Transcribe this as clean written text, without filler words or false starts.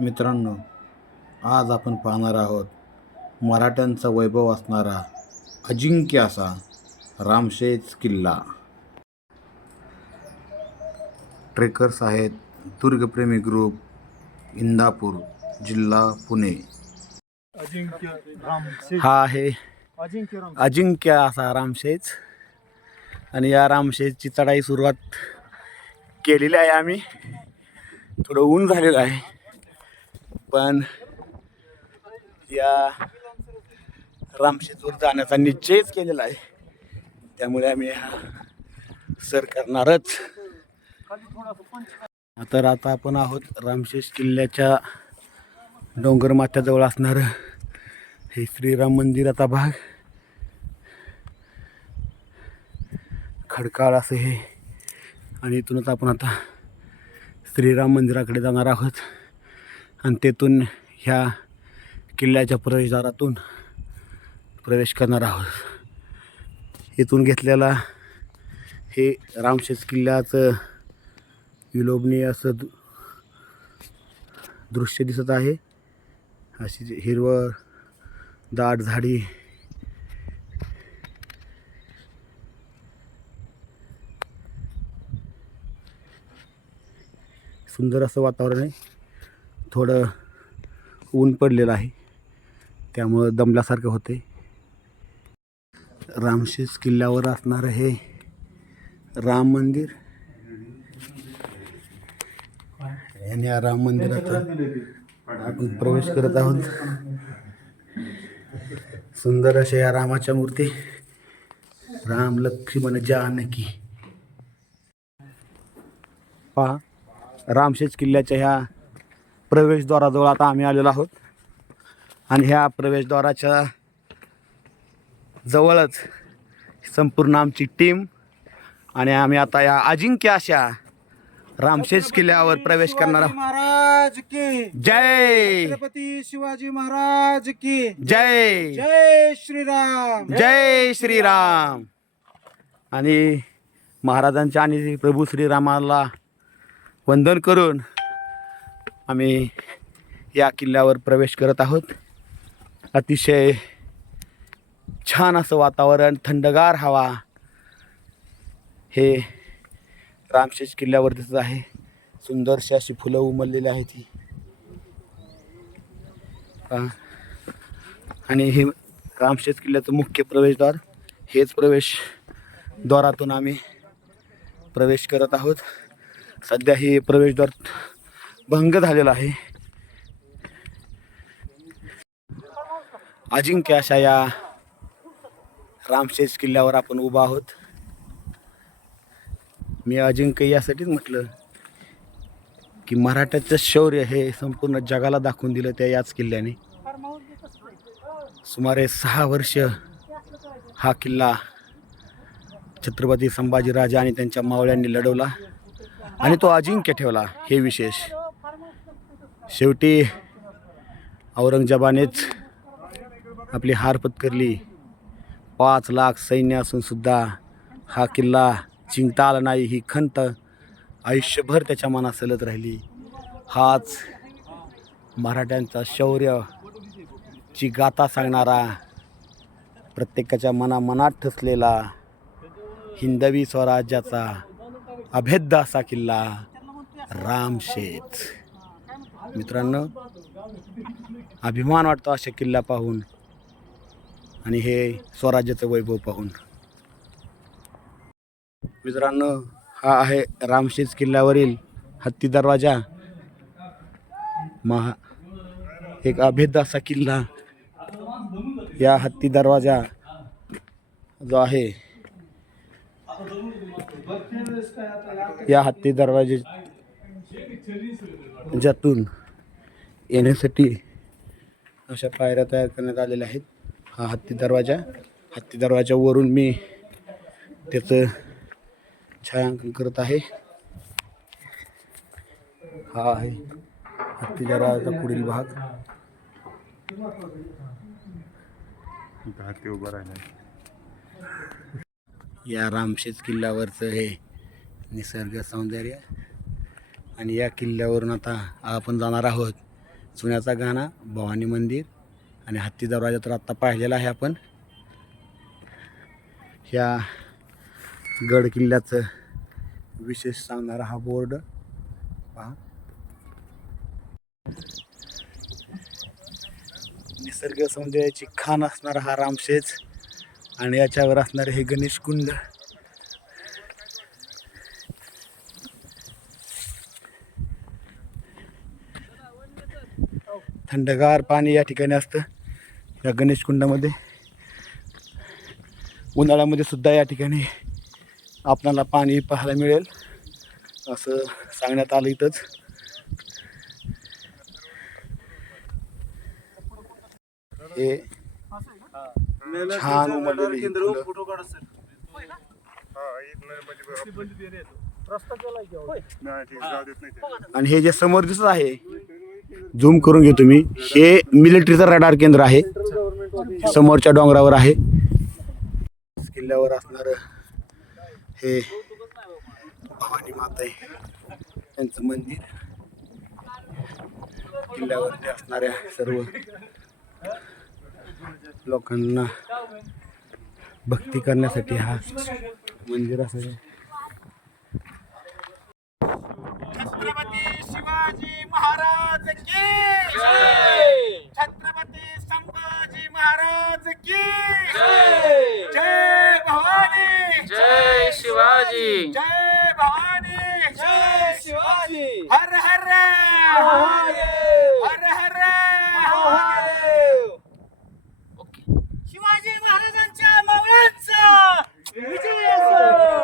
मित्रांनो, आज आपण पाहणार आहोत मराठ्यांचा वैभव असणारा अजिंक्य असा रामशेज किल्ला. ट्रेकर्स आहेत दुर्गप्रेमी ग्रुप, इंदापूर, जिल्हा पुणे. हा आहे अजिंक्य असा रामशेज. आणि या रामशेजची चढाई सुरुवात केलेली आहे आम्ही. थोडं ऊन झालेलं आहे, पण या रामशेजवर जाण्याचा निश्चयच केलेला आहे. त्यामुळे आम्ही हा सर करणारच. तर आता आपण आहोत रामशेज किल्ल्याच्या डोंगर माथ्याजवळ असणार हे श्रीराम मंदिराचा भाग. खडकाळ असं हे, आणि इथूनच आपण आता श्रीराम मंदिराकडे जाणार आहोत. आणि तेथून ह्या किल्ल्याच्या प्रवेशद्वारातून प्रवेश करणार आहोत. इथून घेतलेला हे रामशेज किल्ल्याचं विलोभनीय असं दृश्य दिसत आहे. अशी हिरवळ दाट झाडी, सुंदर असं वातावरण आहे. थोडं ऊन पडलेलं आहे, त्यामुळं दमल्यासारखं होते. रामशेज किल्ल्यावर असणारं हे राम मंदिर. आणि या राम मंदिरात आपण प्रवेश करत आहोत. सुंदर अशा या रामाच्या मूर्ती, राम लक्ष्मण जानकी. पहा, रामशेज किल्ल्याच्या ह्या प्रवेशद्वाराजवळ आता आम्ही आलेलो आहोत. आणि ह्या प्रवेशद्वाराच्या जवळच संपूर्ण आमची टीम आणि आम्ही आता या अजिंक्य अशा रामशेज किल्ल्यावर प्रवेश करणार आहोत. महाराज की जय छत्रपती शिवाजी महाराज की जय. जय श्रीराम. जय श्रीराम. आणि महाराजांच्या आणि प्रभू श्रीरामाला वंदन करून आम्ही या किल्ल्यावर प्रवेश करत आहोत. अतिशय छान असं वातावरण, थंडगार हवा हे रामशेज किल्ल्यावर दिसत आहे. सुंदरशी अशी फुलं उमललेली आहेत ही. आणि हे रामशेज किल्ल्याचं मुख्य प्रवेशद्वार. हेच प्रवेशद्वारातून आम्ही प्रवेश करत आहोत. सध्या हे प्रवेशद्वार भंग झालेला आहे. अजिंक्य अशा या रामशेज किल्ल्यावर आपण उभा आहोत. मी अजिंक्य यासाठीच म्हटलं की मराठ्याचं शौर्य हे संपूर्ण जगाला दाखवून दिलं त्या याच किल्ल्याने. सुमारे 6 वर्ष हा किल्ला छत्रपती संभाजीराजा आणि त्यांच्या मावळ्यांनी लढवला आणि तो अजिंक्य ठेवला. हे विशेष. शेवटी औरंगजेबानेच आपली हार पत्करली. 5 लाख सैन्य असून सुद्धा हा किल्ला जिंकता आला नाही. ही खंत आयुष्यभर त्याच्या मनात सलत राहिली. हाच मराठ्यांचा शौर्याची गाथा सांगणारा, प्रत्येकाच्या मनात ठसलेला हिंदवी स्वराज्याचा अभेद्य असा किल्ला रामशेज. मित्रांनो, अभिमान वाटतो अशा किल्ला पाहून आणि हे स्वराज्याचं वैभव पाहून. मित्रांनो, हा आहे रामशेज किल्ल्यावरील हत्ती दरवाजा. एक अभेद्य असा किल्ला. या हत्ती दरवाजा जो आहे, या हत्ती दरवाज्यातून येण्यासाठी अशा पायऱ्या तयार करण्यात आलेल्या आहेत. हा हत्ती दरवाजावरून मी त्याचं छायांकन करत आहे. हा आहे हत्ती दरवाजाचा पुढील भाग. या रामशेज किल्ल्यावरचं हे निसर्ग सौंदर्य. आणि या किल्ल्यावरून आता आपण जाणार आहोत सोन्याचा गाणा, भवानी मंदिर आणि हत्ती दरवाजा तर आत्ता पाहिलेला आहे आपण. ह्या गड किल्ल्याचं विशेष सांगणारा हा बोर्ड पहा. निसर्ग सौंदर्याची खाण असणारा हा रामशेज आणि याच्यावर असणारे हे गणेश कुंड. थंडगार पाणी या ठिकाणी असतं या गणेश कुंडामध्ये. उन्हाळ्यामध्ये सुद्धा या ठिकाणी आपल्याला पाणी पाहायला मिळेल असं सांगण्यात आलं इथंच. हे छान उमललेली ही फुलं. आणि हे जे समोर दिसत आहे, झूम करून घेतो मी, हे मिलिटरीचं रडार केंद्र आहे. समोरच्या डोंगरावर आहे. किल्ल्यावर असणार हे भवानी माता आहे त्यांचं मंदिर. किल्ल्यावरती असणाऱ्या सर्व लोकांना भक्ती करण्यासाठी हा मंदिर असं. छत्रपती शिवाजी महाराज की जय. छत्रपती संभाजी महाराज की जय. जय भवानी, जय शिवाजी, जय भवानी, जय शिवाजी. हर हर महादेव. हर हर महादेव. शिवाजी महाराजांच्या मावळ्यांचा विजय असो.